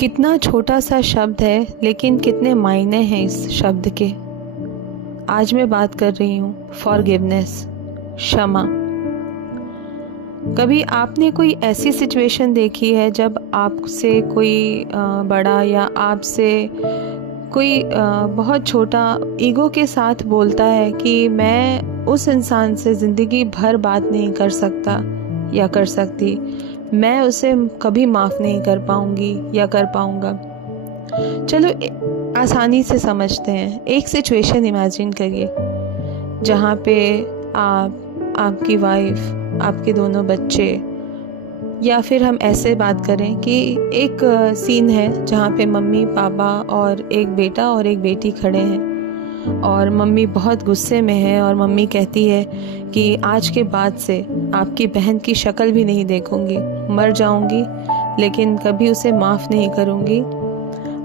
कितना छोटा सा शब्द है लेकिन कितने मायने हैं इस शब्द के। आज मैं बात कर रही हूँ फॉरगिवनेस, क्षमा। कभी आपने कोई ऐसी सिचुएशन देखी है जब आपसे कोई बड़ा या आपसे कोई बहुत छोटा ईगो के साथ बोलता है कि मैं उस इंसान से ज़िंदगी भर बात नहीं कर सकता या कर सकती, मैं उसे कभी माफ़ नहीं कर पाऊँगी या कर पाऊँगा। चलो आसानी से समझते हैं। एक सिचुएशन इमेजिन करिए जहाँ पे आपकी वाइफ, आपके दोनों बच्चे, या फिर हम ऐसे बात करें कि एक सीन है जहाँ पे मम्मी पापा और एक बेटा और एक बेटी खड़े हैं और मम्मी बहुत गुस्से में है और मम्मी कहती है कि आज के बाद से आपकी बहन की शक्ल भी नहीं देखूंगी, मर जाऊंगी लेकिन कभी उसे माफ़ नहीं करूंगी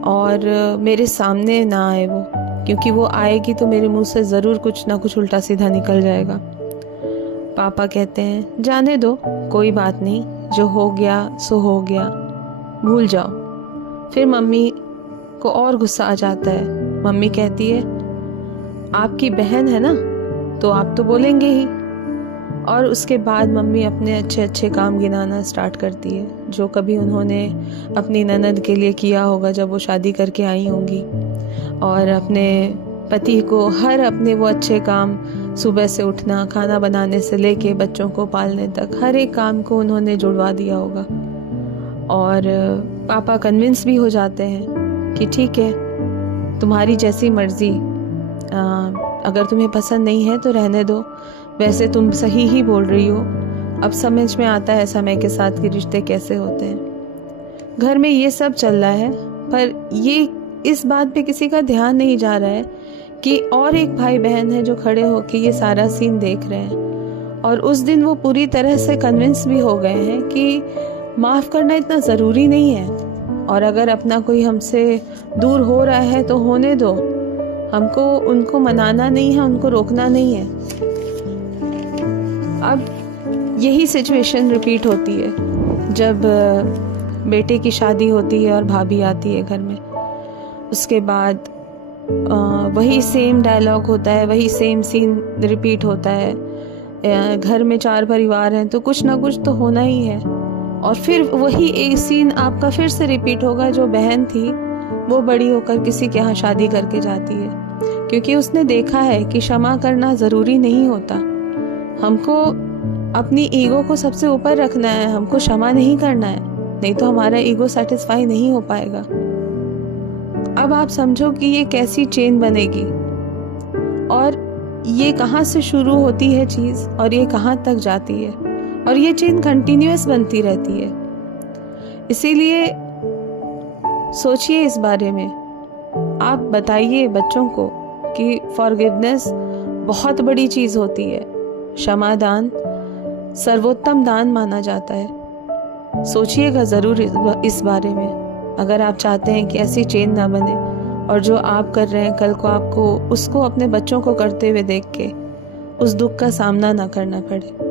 और मेरे सामने ना आए वो, क्योंकि वो आएगी तो मेरे मुंह से ज़रूर कुछ ना कुछ उल्टा सीधा निकल जाएगा। पापा कहते हैं जाने दो, कोई बात नहीं, जो हो गया सो हो गया, भूल जाओ। फिर मम्मी को और गुस्सा आ जाता है। मम्मी कहती है आपकी बहन है ना तो आप तो बोलेंगे ही। और उसके बाद मम्मी अपने अच्छे अच्छे काम गिनाना स्टार्ट करती है जो कभी उन्होंने अपनी ननद के लिए किया होगा जब वो शादी करके आई होंगी, और अपने पति को हर अपने वो अच्छे काम, सुबह से उठना, खाना बनाने से लेके बच्चों को पालने तक हर एक काम को उन्होंने जुड़वा दिया होगा। और पापा कन्विंस भी हो जाते हैं कि ठीक है, तुम्हारी जैसी मर्जी, अगर तुम्हें पसंद नहीं है तो रहने दो, वैसे तुम सही ही बोल रही हो, अब समझ में आता है समय के साथ कि रिश्ते कैसे होते हैं। घर में ये सब चल रहा है, पर ये इस बात पे किसी का ध्यान नहीं जा रहा है कि और एक भाई बहन है जो खड़े होके ये सारा सीन देख रहे हैं। और उस दिन वो पूरी तरह से कन्विंस भी हो गए हैं कि माफ़ करना इतना ज़रूरी नहीं है, और अगर अपना कोई हमसे दूर हो रहा है तो होने दो, हमको उनको मनाना नहीं है, उनको रोकना नहीं है। अब यही सिचुएशन रिपीट होती है जब बेटे की शादी होती है और भाभी आती है घर में। उसके बाद वही सेम डायलॉग होता है, वही सेम सीन रिपीट होता है। घर में 4 परिवार हैं तो कुछ ना कुछ तो होना ही है। और फिर वही एक सीन आपका फिर से रिपीट होगा। जो बहन थी वो बड़ी होकर किसी के यहाँ शादी करके जाती है, क्योंकि उसने देखा है कि क्षमा करना ज़रूरी नहीं होता। हमको अपनी ईगो को सबसे ऊपर रखना है, हमको क्षमा नहीं करना है, नहीं तो हमारा ईगो सेटिस्फाई नहीं हो पाएगा। अब आप समझो कि ये कैसी चेन बनेगी और ये कहाँ से शुरू होती है चीज़ और ये कहाँ तक जाती है, और ये चेन कंटिन्यूअस बनती रहती है। इसीलिए सोचिए इस बारे में। आप बताइए बच्चों को कि फॉरगिवनेस बहुत बड़ी चीज़ होती है। क्षमादान सर्वोत्तम दान माना जाता है। सोचिएगा ज़रूर इस बारे में, अगर आप चाहते हैं कि ऐसी चेन ना बने और जो आप कर रहे हैं कल को आपको उसको अपने बच्चों को करते हुए देख के उस दुख का सामना ना करना पड़े।